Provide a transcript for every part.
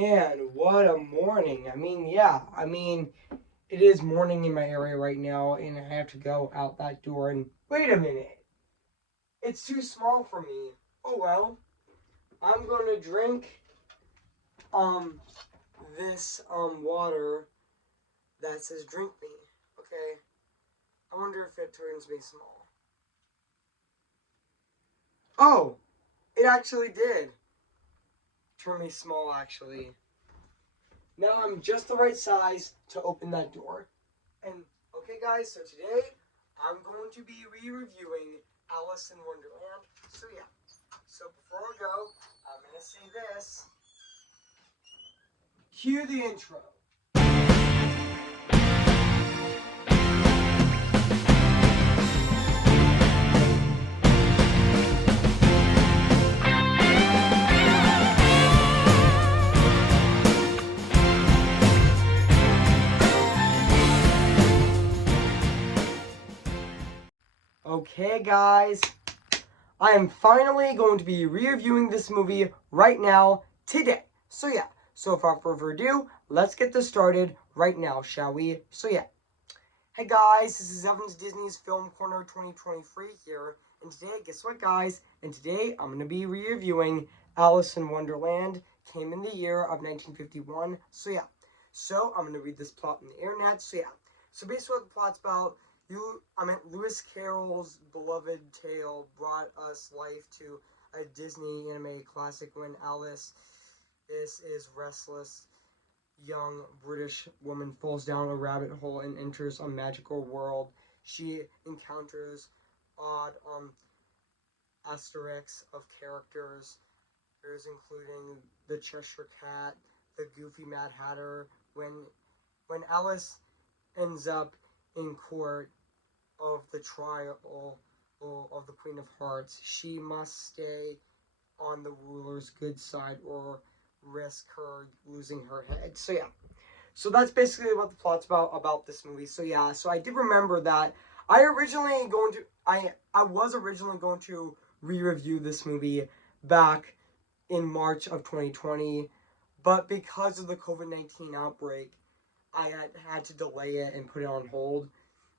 Man, what a morning. It is morning in my area right now, and I have to go out that door. And wait a minute, it's too small for me. Oh well, I'm going to drink um this water that says drink me. Okay, I wonder if it turns me small. Oh, it actually did turn me small, actually. Now I'm just the right size to open that door. And okay, guys, so today I'm going to be re-reviewing Alice in Wonderland. So yeah, so before we go, I'm gonna say this. Cue the intro. Okay, guys, I am finally going to be re-reviewing this movie right now, today. So yeah, so without further ado, let's get this started right now, shall we? So yeah. Hey guys, this is Evan's Disney's Film Corner 2023 here, and today, guess what guys? And today, I'm going to be re-reviewing Alice in Wonderland, came in the year of 1951, so yeah. So, I'm going to read this plot on the internet, so yeah. So basically what the plot's about, Lewis Carroll's beloved tale brought us life to a Disney animated classic when Alice is restless young British woman falls down a rabbit hole and enters a magical world. She encounters odd asterisks of characters, including the Cheshire Cat, the Goofy Mad Hatter. When Alice ends up in court of the trial of the Queen of Hearts, she must stay on the ruler's good side or risk her losing her head. So yeah. So that's basically what the plot's about this movie. So yeah, so I did remember that I was originally going to re-review this movie back in March of 2020, but because of the COVID-19 outbreak, I had to delay it and put it on hold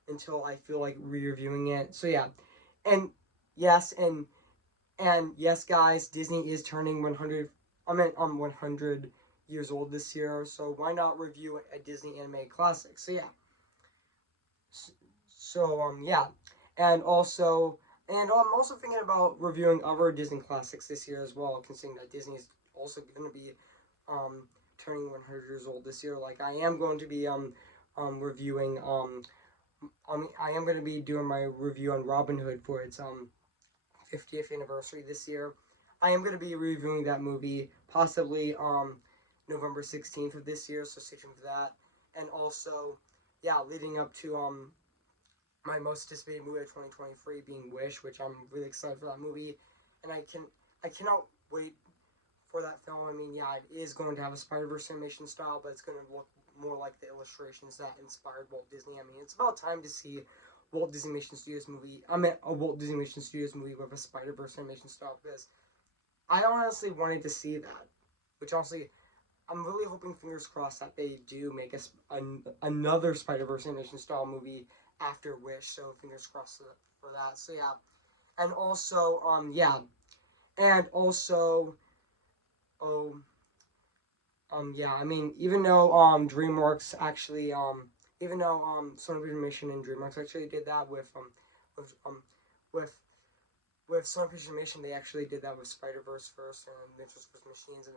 until I feel like re-reviewing it. So yeah. And yes, and yes, guys, Disney is turning 100 years old this year, so why not review a Disney animated classic? So yeah. Yeah. And also I'm also thinking about reviewing other Disney classics this year as well, considering that Disney is also going to be um turning 100 years old this year. Like I am going to be reviewing I am going to be doing my review on Robin Hood for its 50th anniversary this year. I am going to be reviewing that movie possibly November 16th of this year, so stay tuned for that. And also, yeah, leading up to my most anticipated movie of 2023 being Wish, which I'm really excited for that movie, and I cannot wait for that film. I mean, yeah, it is going to have a Spider-Verse animation style, but it's going to look more like the illustrations that inspired Walt Disney. I mean, it's about time to see Walt Disney Animation Studios movie. A Walt Disney Animation Studios movie with a Spider-Verse animation style, because I honestly wanted to see that. Which honestly, I'm really hoping, fingers crossed, that they do make another Spider-Verse animation style movie after Wish. So fingers crossed for that. So yeah, and also and also oh yeah. I mean, even though DreamWorks actually even though Sony Animation and DreamWorks actually did that with with Sony Animation, they actually did that with Spider-Verse first, and Mitchell's vs. Machines, and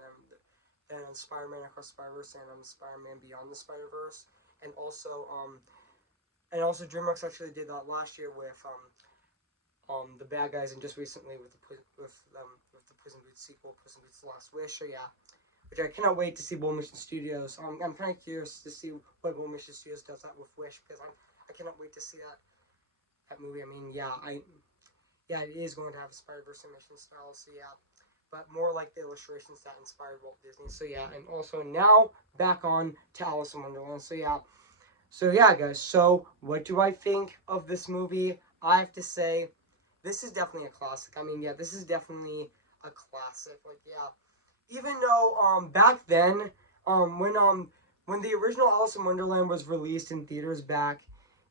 then Spider-Man Across Spider-Verse, and Spider-Man Beyond the Spider-Verse, and also DreamWorks actually did that last year with the bad guys, and just recently with the Prison Break sequel, Prison Break's The Last Wish. So yeah, which I cannot wait to see Walt Mission Studios. I'm kind of curious to see what Walt Mission Studios does that with Wish, because I cannot wait to see that movie. I mean, yeah, it is going to have a Spider-Verse animation style, so yeah. But more like the illustrations that inspired Walt Disney. So yeah, and also now back on to Alice in Wonderland. So yeah. So yeah, guys. So what do I think of this movie? I have to say, this is definitely a classic. I mean, yeah, this is definitely a classic. Like, yeah, even though back then when the original Alice in Wonderland was released in theaters back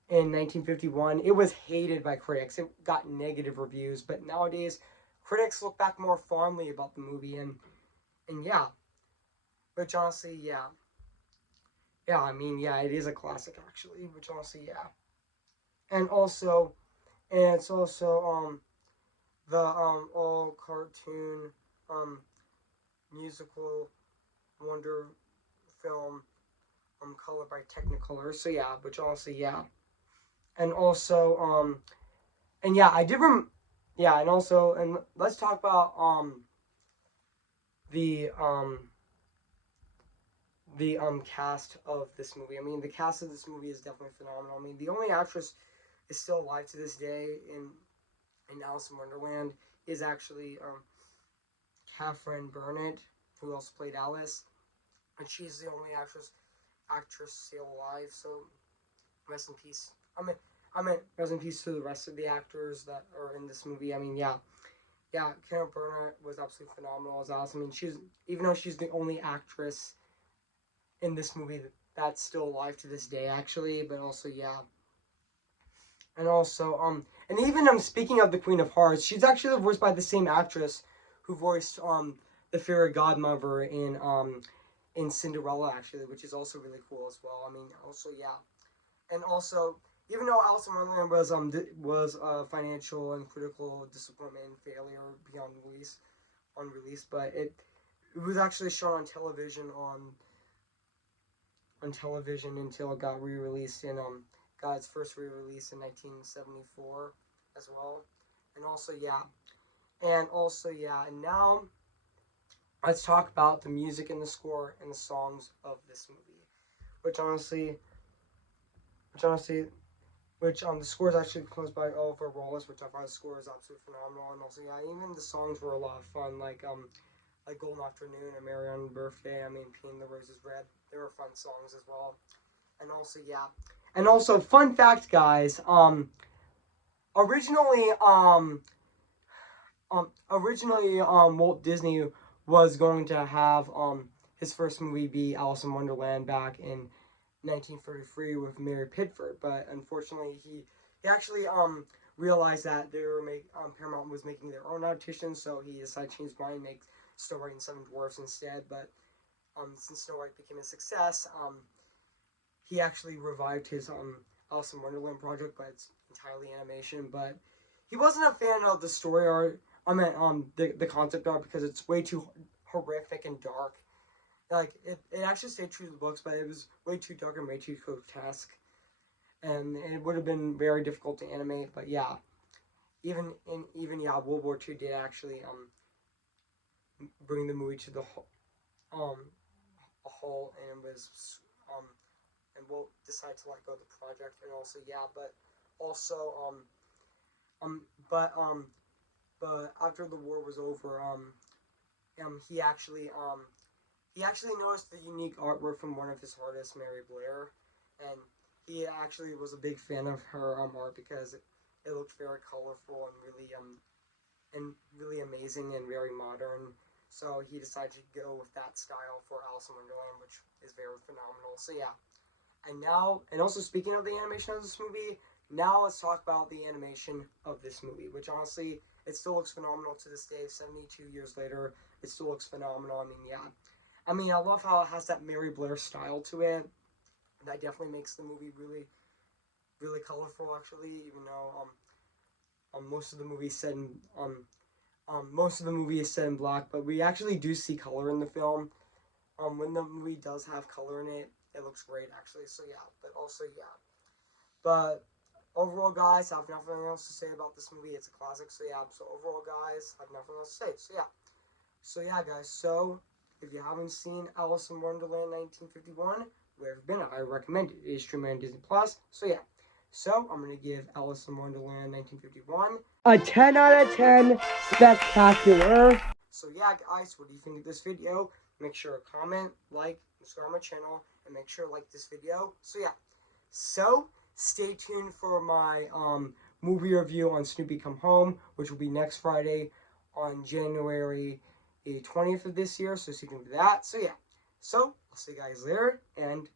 in 1951, it was hated by critics. It got negative reviews, but nowadays critics look back more fondly about the movie, and yeah, which honestly, yeah. Yeah, I mean, yeah, it is a classic actually, which honestly, yeah. And also, and it's also the all cartoon um musical wonder film colored by Technicolor. So yeah, which honestly, yeah. And also and yeah, I did yeah, and also and let's talk about the cast of this movie. I mean, the cast of this movie is definitely phenomenal. I mean, the only actress is still alive to this day in Alice in Wonderland is actually Catherine Burnett, who also played Alice, and she's the only actress still alive. So rest in peace. I mean, rest in peace to the rest of the actors that are in this movie. I mean, yeah, yeah, Catherine Burnett was absolutely phenomenal as Alice. I mean, she's even though she's the only actress in this movie that's still alive to this day, actually. But also, yeah, and also and even speaking of the Queen of Hearts, she's actually voiced by the same actress who voiced the fairy godmother in Cinderella, actually, which is also really cool as well. I mean, also, yeah, and also even though Alice in Wonderland was a financial and critical disappointment and failure beyond release, but it was actually shown on television until it got re-released in got its first re-release in 1974 as well. And also, yeah, and now let's talk about the music and the score and the songs of this movie, which honestly, which honestly, the score is actually composed by Oliver Wallace, which I thought the score is absolutely phenomenal. And also, yeah, even the songs were a lot of fun, like Golden Afternoon and Marion Birthday. I mean, Painting the Roses Red. They were fun songs as well. And also, yeah, and also, fun fact, guys. Originally, Walt Disney was going to have his first movie be Alice in Wonderland back in 1933 with Mary Pickford, but unfortunately he actually realized that they were Paramount was making their own adaptations, so he decided to change his mind and make Snow White and Seven Dwarfs instead. But since Snow White became a success, he actually revived his Alice in Wonderland project, but it's entirely animation. But he wasn't a fan of the story art. I meant the concept art because it's way too horrific and dark. Like it actually stayed true to the books, but it was way too dark and way too grotesque, and it would have been very difficult to animate. But yeah, even yeah, World War II did actually bring the movie to the um a whole, and it was and Walt decided to let go of the project, and also yeah, but also um but um but after the war was over, um he actually um he actually noticed the unique artwork from one of his artists, Mary Blair, and he actually was a big fan of her art because it looked very colorful and really amazing and very modern. So he decided to go with that style for Alice in Wonderland, which is very phenomenal. So yeah, and also speaking of the animation of this movie, now let's talk about the animation of this movie, which honestly it still looks phenomenal to this day. 72 years later, it still looks phenomenal. I mean, yeah, I mean, I love how it has that Mary Blair style to it. That definitely makes the movie really, really colorful. Actually, even though most of the movie is set in most of the movie is set in black, but we actually do see color in the film. When the movie does have color in it, it looks great actually. So yeah, but also yeah, but overall, guys, I have nothing else to say about this movie. It's a classic. So yeah, so overall, guys, I have nothing else to say. So yeah, guys. So if you haven't seen Alice in Wonderland 1951, where have been, I recommend it. It is streaming on Disney Plus. So yeah. So I'm gonna give Alice in Wonderland 1951 a 10 out of 10 spectacular. So yeah, guys, what do you think of this video? Make sure to comment, like, subscribe my channel, and make sure to like this video. So yeah. So stay tuned for my movie review on Snoopy Come Home, which will be next Friday on January the 20th of this year, so stay tuned for that. So yeah, so I'll see you guys later, and